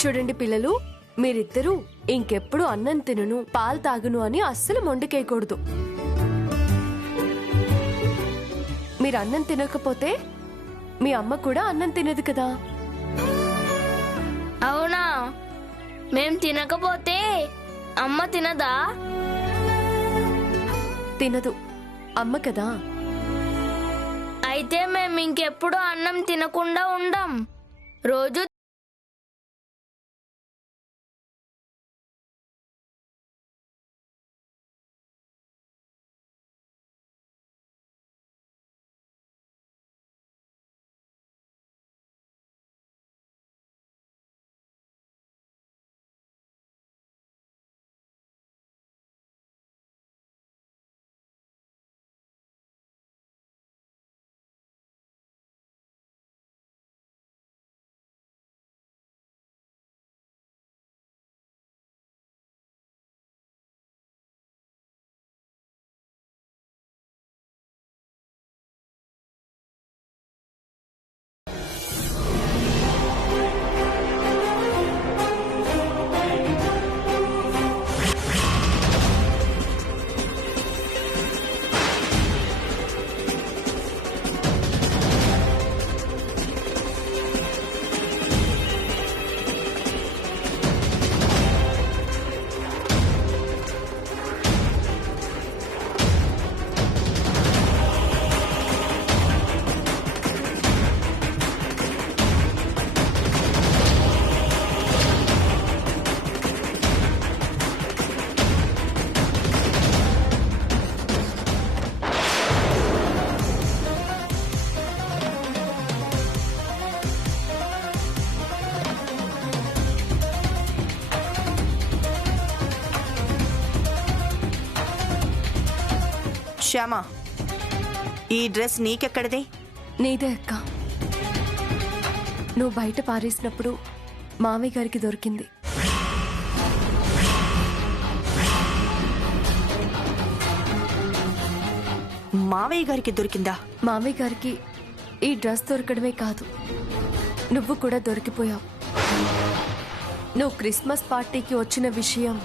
చూడండి పిల్లలు, మీరిద్దరూ ఇంకెప్పుడు అన్నం తినను, పాలు తాగును అని అస్సలు మొండికేయకూడదు. మీరు అన్నం తినకపోతే మీ అమ్మ కూడా అన్నం తినదు కదా. అవునా? మేం తినకపోతే అమ్మ తినదా? తినదు, అమ్మ కదా. అయితే మేం ఇంకెప్పుడు అన్నం తినకుండా ఉండం. రోజు శ్యామా, ఈ డ్రెస్ నీకెక్కడిది? నీదే అక్క. నువ్వు బయట పారేసినప్పుడు మామయ్య గారికి దొరికింది. మావయ్య గారికి దొరికిందా? మామయ్య గారికి ఈ డ్రెస్ దొరకడమే కాదు, నువ్వు కూడా దొరికిపోయావు. నువ్వు క్రిస్మస్ పార్టీకి వచ్చిన విషయం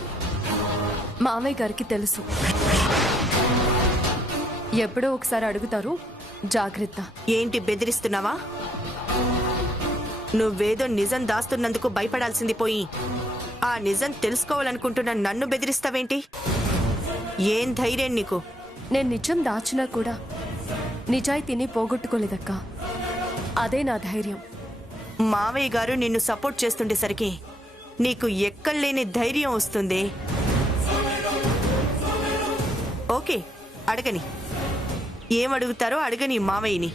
మామయ్య గారికి తెలుసు. ఎప్పుడో ఒకసారి అడుగుతారు, జాగ్రత్త. ఏంటి బెదిరిస్తున్నావా? నువ్వేదో నిజం దాస్తున్నందుకు భయపడాల్సింది పోయి ఆ నిజం తెలుసుకోవాలనుకుంటున్న నన్ను బెదిరిస్తావేంటి? ఏం ధైర్యం నీకు? నేను నిజం దాచినా కూడా నిజాయితీని పోగొట్టుకోలేదక్కా. అదే నా ధైర్యం. మావయ్య గారు నిన్ను సపోర్ట్ చేస్తుండేసరికి నీకు ఎక్కడలేని ధైర్యం వస్తుంది. ఓకే, అడగని. ఏం అడుగుతారో అడగని మావయ్యని.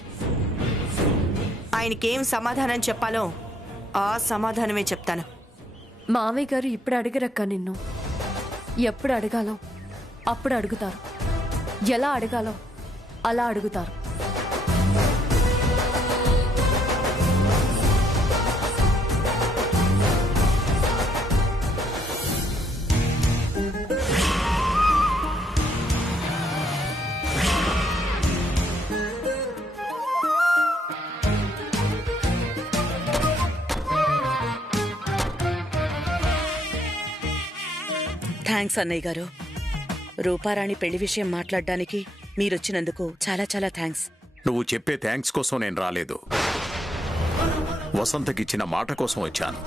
ఆయనకేం సమాధానం చెప్పాలో ఆ సమాధానమే చెప్తాను. మామయ్య గారు ఇప్పుడు అడిగరక్క నిన్ను. ఎప్పుడు అడగాలో అప్పుడు అడుగుతారు, ఎలా అడగాలో అలా అడుగుతారు. థ్యాంక్స్ అన్నయ్య గారు. రూపారాణి పెళ్లి విషయం మాట్లాడడానికి మీరొచ్చినందుకు చాలా చాలా థ్యాంక్స్. నువ్వు చెప్పే థ్యాంక్స్ కోసం నేను రాలేదు, వసంతకిచ్చిన మాట కోసం వచ్చాను.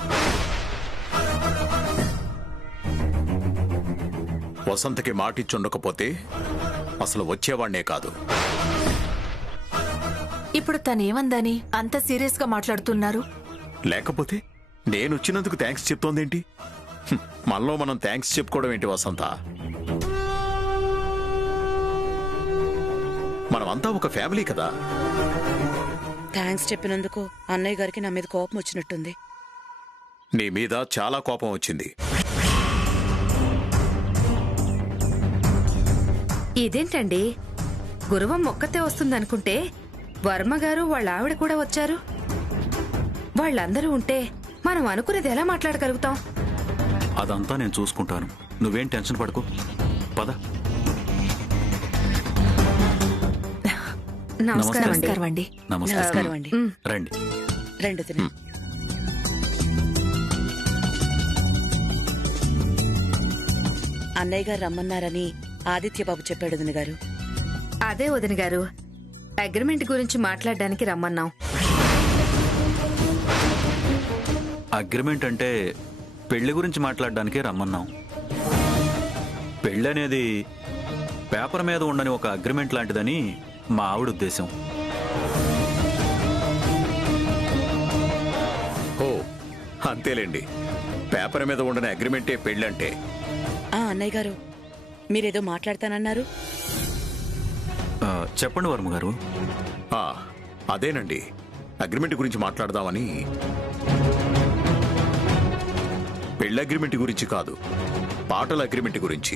వసంతకి మాటిచ్చుండకపోతే అసలు వచ్చేవాణ్ణే కాదు. ఇప్పుడు తనేమందని అంత సీరియస్ గా మాట్లాడుతున్నారు? లేకపోతే నేనొచ్చినందుకు థ్యాంక్స్ చెప్తోందేంటి? మనలో మనం థ్యాంక్స్ చెప్పుకోవడం ఏంటి వసంత? మనమంతా ఒక ఫ్యామిలీ కదా. థ్యాంక్స్ చెప్పినందుకు అన్నయ్య గారికి నా మీద కోపం వచ్చినట్టుంది. నీ మీద చాలా కోపం వచ్చింది. ఇదేంటండి, గురువం ఒక్కతే వస్తుందనుకుంటే వర్మగారు వాళ్ళ ఆవిడ కూడా వచ్చారు. వాళ్ళందరూ ఉంటే మనం అనుకునేది ఎలా మాట్లాడగలుగుతాం? అదంతా నేను చూసుకుంటాను, నువ్వేం టెన్షన్ పడకు. పద. నమస్కారం అండి. నమస్కారం అండి. రండి. రెండు తిన. అన్నయ్య గారు రమ్మన్నారని ఆదిత్య బాబు చెప్పాడు వదిన గారు. అదే వదిన గారు, అగ్రిమెంట్ గురించి మాట్లాడడానికి రమ్మన్నాం. అగ్రిమెంట్ అంటే పెళ్లి గురించి మాట్లాడడానికే రమ్మన్నాం. పెళ్ళి అనేది పేపర్ మీద ఉండని ఒక అగ్రిమెంట్ లాంటిదని మా ఆవిడ ఉద్దేశం. ఓ అంతేలేండి, పేపర్ మీద ఉండని అగ్రిమెంటే పెళ్ళంటే. అన్నయ్య గారు, మీరేదో మాట్లాడతానన్నారు. చెప్పండి వర్మ గారు. అదేనండి, అగ్రిమెంట్ గురించి మాట్లాడదామని. పెళ్ళి అగ్రిమెంట్ గురించి కాదు, పాటల అగ్రిమెంట్ గురించి.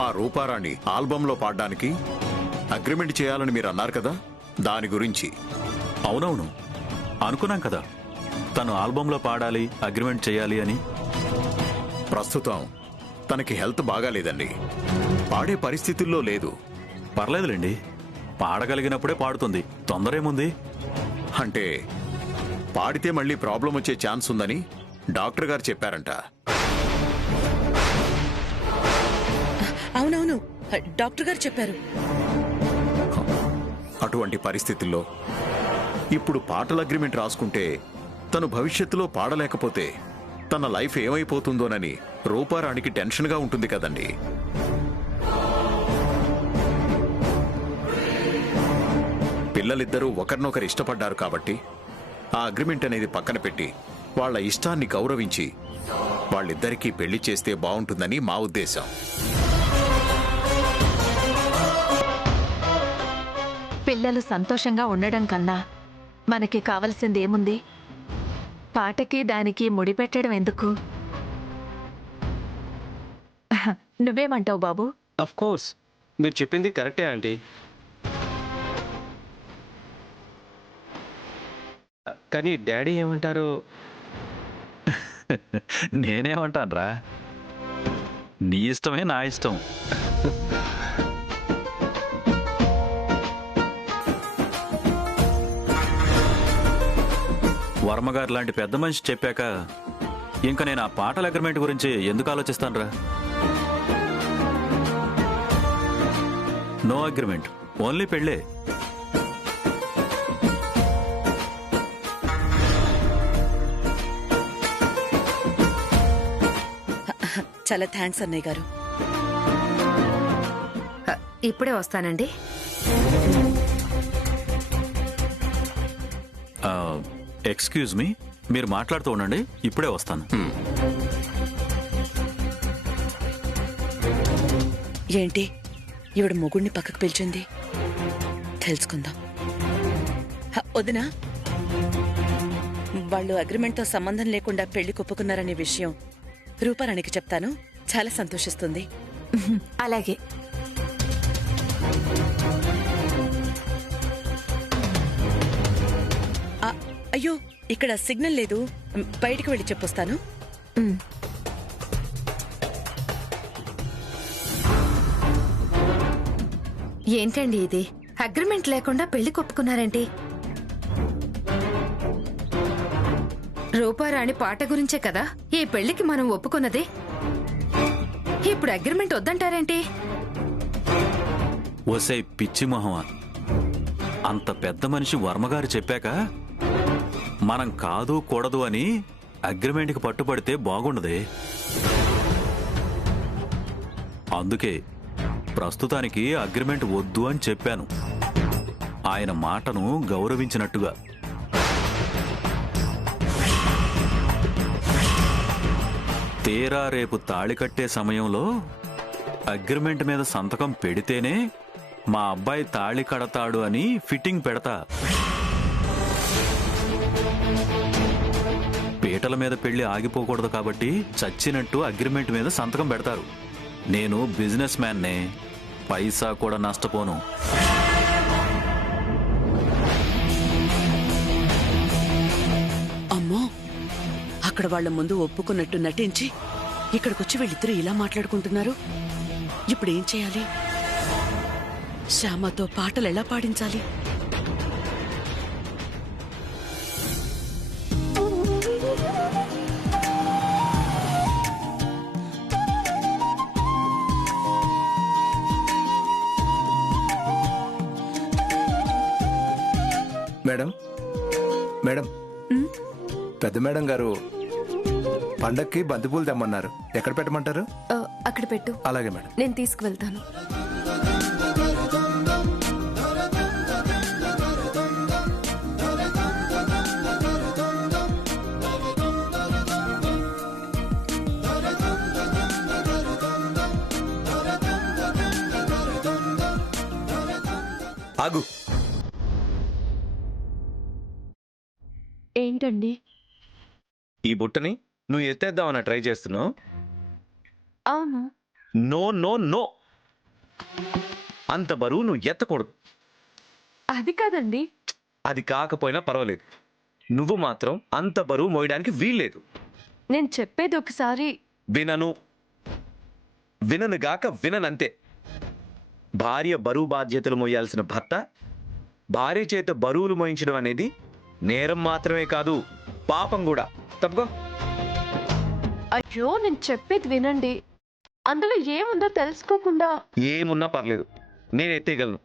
మా రూపారాణి ఆల్బంలో పాడడానికి అగ్రిమెంట్ చేయాలని మీరు అన్నారు కదా, దాని గురించి. అవునవును, అనుకున్నాం కదా తను ఆల్బంలో పాడాలి, అగ్రిమెంట్ చేయాలి అని. ప్రస్తుతం తనకి హెల్త్ బాగాలేదండి, పాడే పరిస్థితుల్లో లేదు. పర్లేదులేండి, పాడగలిగినప్పుడే పాడుతుంది, తొందరేముంది. అంటే పాడితే మళ్ళీ ప్రాబ్లం వచ్చే ఛాన్స్ ఉందని డాక్టర్ గారు చెప్పారంట. అవునవును, డాక్టర్ గారు చెప్పారు. అటువంటి పరిస్థితుల్లో ఇప్పుడు పాటల అగ్రిమెంట్ రాసుకుంటే తను భవిష్యత్తులో పాడలేకపోతే తన లైఫ్ ఏమైపోతుందోనని రూపారాణికి టెన్షన్గా ఉంటుంది కదండి. పిల్లలిద్దరూ ఒకరినొకరు ఇష్టపడ్డారు కాబట్టి ఆ అగ్రిమెంట్ అనేది పక్కన పెట్టి వాళ్ళ ఇష్టాన్ని గౌరవించి వాళ్ళిద్దరికీ పెళ్లి చేస్తే బాగుంటుందని మా ఉద్దేశం. పిల్లలు సంతోషంగా ఉండడం కన్నా మనకి కావలసింది ఏముంది? పాటకి దానికి ముడిపెట్టడం ఎందుకు? నువ్వేమంటావు బాబు? అఫ్ కోర్స్ మీరు చెప్పింది కరెక్టే ఆంటీ. కానీ డాడీ ఏమంటారు? నేనేమంటానురా, నీ ఇష్టమే నా ఇష్టం. వర్మగారు లాంటి పెద్ద మనిషి చెప్పాక ఇంకా నేను ఆ పాటల అగ్రిమెంట్ గురించి ఎందుకు ఆలోచిస్తానురా? నో అగ్రిమెంట్, ఓన్లీ పెళ్ళే. చాలా థ్యాంక్స్ అన్నయ్య గారు. ఇప్పుడే వస్తానండి. ఎక్స్క్యూజ్ మీ, మీరు మాట్లాడుతూ ఉండండి, ఇప్పుడే వస్తాను. ఏంటి ఈవిడ మొగుడిని పక్కకు పిలిచింది? తెలుసుకుందాం. వదినా, వాళ్ళు అగ్రిమెంట్తో సంబంధం లేకుండా పెళ్లి ఒప్పుకున్నారనే విషయం రూపారాణికి చెప్తాను, చాలా సంతోషిస్తుంది. అలాగే. అయ్యో, ఇక్కడ సిగ్నల్ లేదు, బయటికి వెళ్ళి చెప్పొస్తాను. ఏంటండి ఇది? అగ్రిమెంట్ లేకుండా పెళ్లి కొప్పుకున్నారేంటి? రూపారాణి పాట గురించే కదా ఈ పెళ్లికి మనం ఒప్పుకున్నది. ఇప్పుడు అగ్రిమెంట్ వద్దంటారేంటి? ఓసై పిచ్చి మొహమా, అంత పెద్ద మనిషి వర్మగారు చెప్పాక మనం కాదు కూడదు అని అగ్రిమెంట్కి పట్టుబడితే బాగుండదే. అందుకే ప్రస్తుతానికి అగ్రిమెంట్ వద్దు అని చెప్పాను, ఆయన మాటను గౌరవించినట్టుగా. తీరా రేపు తాళి కట్టే సమయంలో అగ్రిమెంట్ మీద సంతకం పెడితేనే మా అబ్బాయి తాళి కడతాడు అని ఫిట్టింగ్ పెడతా. పీటల మీద పెళ్లి ఆగిపోకూడదు కాబట్టి చచ్చినట్టు అగ్రిమెంట్ మీద సంతకం పెడతారు. నేను బిజినెస్ మ్యాన్నే, పైసా కూడా నష్టపోను. అమ్మో, అక్కడ వాళ్ళ ముందు ఒప్పుకున్నట్టు నటించి ఇక్కడికొచ్చి వీళ్ళిద్దరూ ఇలా మాట్లాడుకుంటున్నారు. ఇప్పుడు ఏం చేయాలి? శ్యామతో పాటలు ఎలా పాడించాలి? మేడం, పెద్ద మేడం గారు పండక్కి బంతిపూలు తెమ్మన్నారు. ఎక్కడ పెట్టమంటారు? అక్కడ పెట్టు. అలాగే మేడం. నేను తీసుకువెళ్తాను. ఆగు. ఏంటండి? ఈ బుట్టని నువ్వు ఎత్తేద్దామని ట్రై చేస్తున్నావు. అవును. నో నో నో, అంత బరువు నువ్వు ఎత్తకూడదు. అది కాదండి. అది కాకపోయినా పర్వాలేదు, నువ్వు మాత్రం అంత బరువు మోయడానికి వీల్లేదు. నేను చెప్పేది ఒకసారి వినను. విననుగాక విననంతే. భార్య బరువు బాధ్యతలు మోయాల్సిన భర్త భార్య చేత బరువులు మోయించడం అనేది నేరం మాత్రమే కాదు, పాపం కూడా. తప్పుకో. అయ్యో, నేను చెప్పేది వినండి. అందులో ఏముందో తెలుసుకోకుండా. ఏమున్నా పర్లేదు, నేను ఎత్తేయగలను.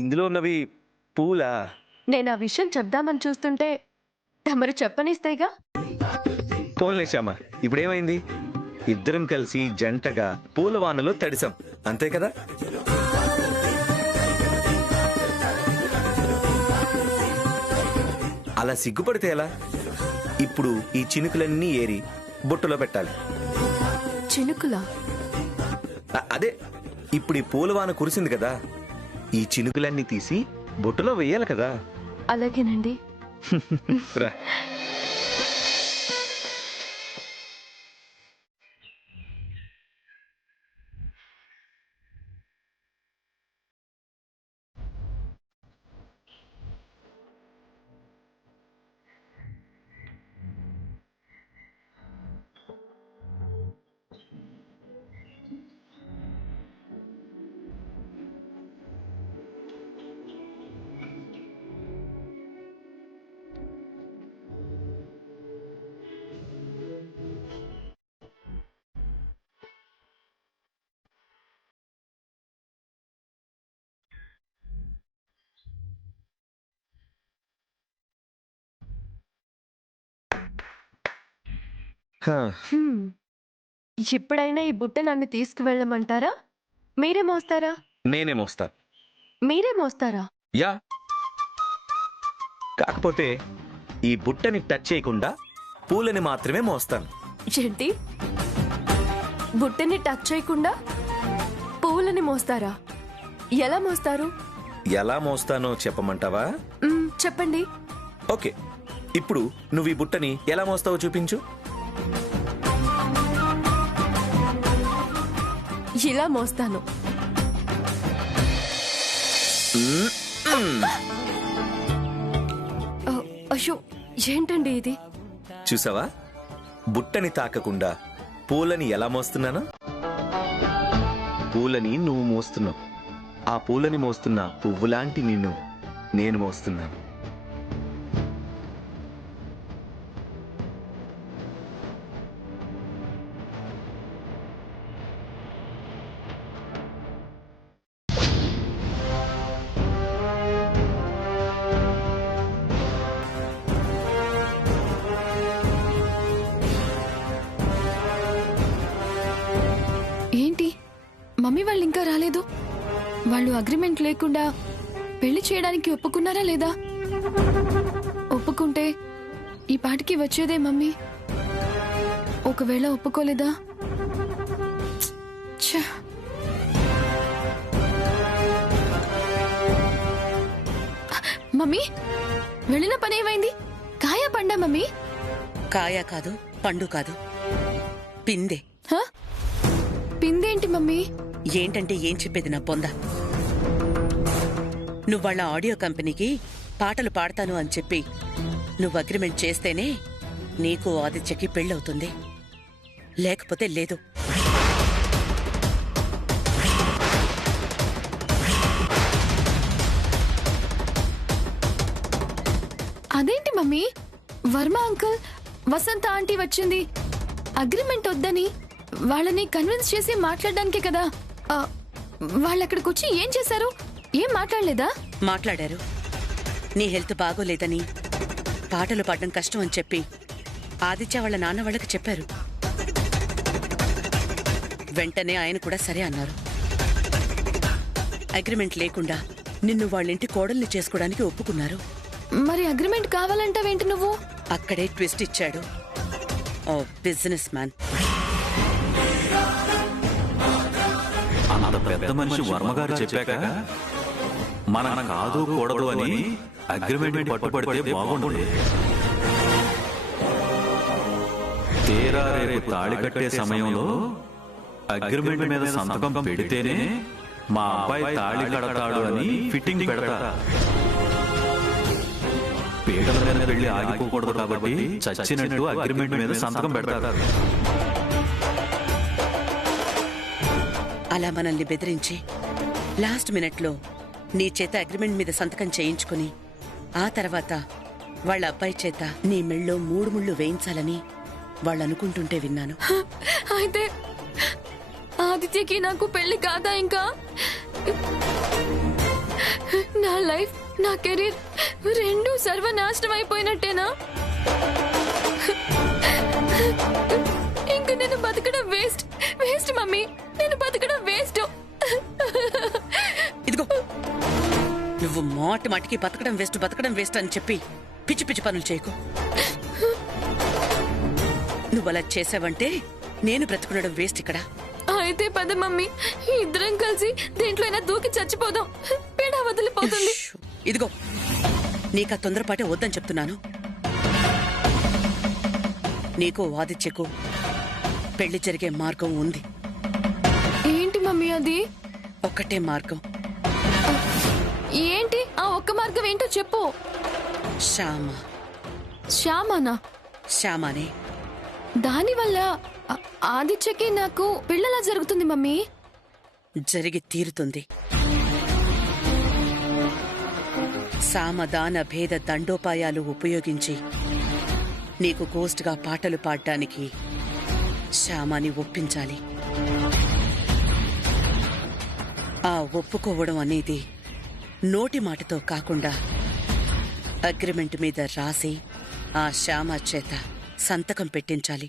ఇందులో ఉన్నవి పూలా? నేను ఆ విషయం చెప్దామని చూస్తుంటే తమరు చెప్పనిస్తేగా. పోలేశామా, ఇప్పుడేమైంది? ఇద్దరం కలిసి జంటగా పూలవానలో తడిసాం, అంతే కదా? అలా సిగ్గుపడితే ఎలా? ఇప్పుడు ఈ చినుకులన్నీ ఏరి బుట్టలో పెట్టాలి. చినుకులా? అదే, ఇప్పుడు ఈ పూలవాన కురిసింది కదా, ఈ చినుకులన్నీ తీసి బుట్టలో వేయాలి కదా. అలాగేనండి. రా. ఇప్పుడైనా ఈ బుట్ట నన్ను తీసుకువెళ్ళమంటారా? మీరే మోస్తారా? నేనే మోస్తా. మీరే మోస్తారా? యా. కాకపోతే ఈ బుట్టని టచ్ చేయకుండా పూలని మాత్రమే మోస్తాను. ఏంటి? బుట్టని టచ్ చేయకుండా పువ్వులని మోస్తారా? ఎలా మోస్తారు? ఎలా మోస్తానో చెప్పమంటావా? చెప్పండి. ఓకే, ఇప్పుడు నువ్వు ఈ బుట్టని ఎలా మోస్తావో చూపించు. ఇలా మోస్తాను. అయ్యో, ఏంటండి ఇది? చూసావా, బుట్టని తాకకుండా పూలని ఎలా మోస్తున్నాను? పూలని నువ్వు మోస్తున్నావు, ఆ పూలని మోస్తున్న పువ్వులాంటి నిన్ను నేను మోస్తున్నాను. మమ్మీ వాళ్ళు ఇంకా రాలేదు. వాళ్ళు అగ్రిమెంట్ లేకుండా పెళ్లి చేయడానికి ఒప్పుకున్నారా లేదా? ఒప్పుకుంటే ఈ పాటికి వచ్చేదే మమ్మీ. ఒకవేళ ఒప్పుకోలేదా? ఛ! మమ్మీ, వెళ్ళిన పని ఏమైంది? కాయా పండా మమ్మీ? కాయ కాదు, పండు కాదు, పిందె. హ? పిందేంటి మమ్మీ? ఏంటంటే ఏం చెప్పేది నా పొంద? నువ్వు వాళ్ళ ఆడియో కంపెనీకి పాటలు పాడతాను అని చెప్పి నువ్వు అగ్రిమెంట్ చేస్తేనే నీకు ఆదిత్యకి పెళ్ళవుతుంది, లేకపోతే లేదు. అదేంటి మమ్మీ? వర్మ అంకుల్, వసంత ఆంటీ వచ్చింది అగ్రిమెంట్ వద్దని వాళ్ళని కన్విన్స్ చేసి మాట్లాడడానికే కదా. వాళ్ళు అక్కడికి వచ్చి ఏం చేశారు? ఏం మాట్లాడలేదా? మాట్లాడారు. నీ హెల్త్ బాగోలేదని, పాటలు పాడడం కష్టం అని చెప్పి ఆదిత్య వాళ్ళ నాన్న వాళ్ళకి చెప్పారు. వెంటనే ఆయన కూడా సరే అన్నారు. అగ్రిమెంట్ లేకుండా నిన్ను వాళ్ళింటి కోడల్ని చేసుకోవడానికి ఒప్పుకున్నారు. మరి అగ్రిమెంట్ కావాలంటావేంటి నువ్వు? అక్కడే ట్విస్ట్ ఇచ్చాడు ఓ బిజినెస్ మ్యాన్. అంత పెద్ద మనిషి వర్మగారు చెప్పాక మన కాదు కూడదు అని అగ్రిమెంట్ పట్టుబడితే బాగుండదు. తీరా రేపు తాళి కట్టే సమయంలో అగ్రిమెంట్ మీద సంతకం పెడితేనే మా అబ్బాయి తాళి కడతాడు అని ఫిట్టింగ్ పెడతా. పీటల మీద పెళ్లి ఆగిపోకూడదు కాబట్టి చచ్చినట్టు అగ్రిమెంట్ మీద సంతకం పెడతారు. అలా మనల్ని బెదిరించి లాస్ట్ మినిట్లో నీ చేత అగ్రిమెంట్ మీద సంతకం చేయించుకుని ఆ తర్వాత వాళ్ళ అబ్బాయి చేత నీ మెళ్ళో 3 ముళ్ళు వేయించాలని వాళ్ళు అనుకుంటుంటే విన్నాను. అయితే ఆదిత్యకి నాకు పెళ్లి కాదా? ఇంకా నా లైఫ్, నా కెరీర్ రెండూ సర్వనాశనం అయిపోయినట్టేనా? ఇంక నేను బతకడం వేస్ట్. వేస్ట్ మమ్మీ, నేను బతకడం వేస్ట్. ఇదిగో, నువ్వు మాటికి బతకడం వేస్ట్ అని చెప్పి పిచ్చి పిచ్చి పనులు చేయకు. నువ్వు అలా చేసావంటే నేను బ్రతుకునడం వేస్ట్ ఇక్కడ. అయితే పద మమ్మీ, ఇద్దరం కలిసి దేంట్లోైనా దూకి చచ్చిపోదాం. పీడ వదిలిపోతుంది. ఇదిగో, నీకా తొందరపాటే వద్దని చెప్తున్నాను. నీకు ఆదిత్యకు పెళ్లి జరిగే మార్గం ఉంది. ఏంటి మమ్మీ అది? ఒక్కటే మార్గం. ఏంటి ఆ ఒక్క మార్గం? ఏంటో చెప్పు. శ్యామ. శ్యామనా? శ్యామనే. దానివల్ల ఆదిత్యకి నాకు పెళ్ళలా జరుగుతుంది మమ్మీ. జరిగి తీరుతుంది. సామదాన భేద దండోపాయాలు ఉపయోగించి నీకు గోస్ట్గా పాటలు పాడడానికి శ్యామని ఒప్పించాలి. ఆ ఒప్పుకోవడం అనేది నోటి మాటతో కాకుండా అగ్రిమెంట్ మీద రాసి ఆ శ్యామ చేత సంతకం పెట్టించాలి.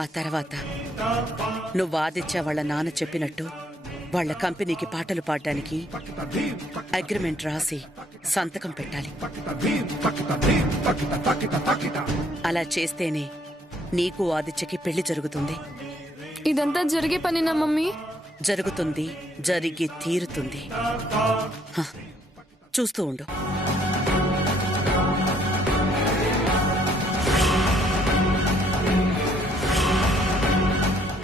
ఆ తర్వాత నువ్వు ఆదిత్య వాళ్ళ నాన్న చెప్పినట్టు వాళ్ళ కంపెనీకి పాటలు పాడడానికి అగ్రిమెంట్ రాసి సంతకం పెట్టాలి. అలా చేస్తేనే నీకు ఆదిత్యకి పెళ్లి జరుగుతుంది. ఇదంతా జరిగే పనినా మమ్మీ? జరుగుతుంది, జరిగి తీరుతుంది. చూస్తూ ఉండు.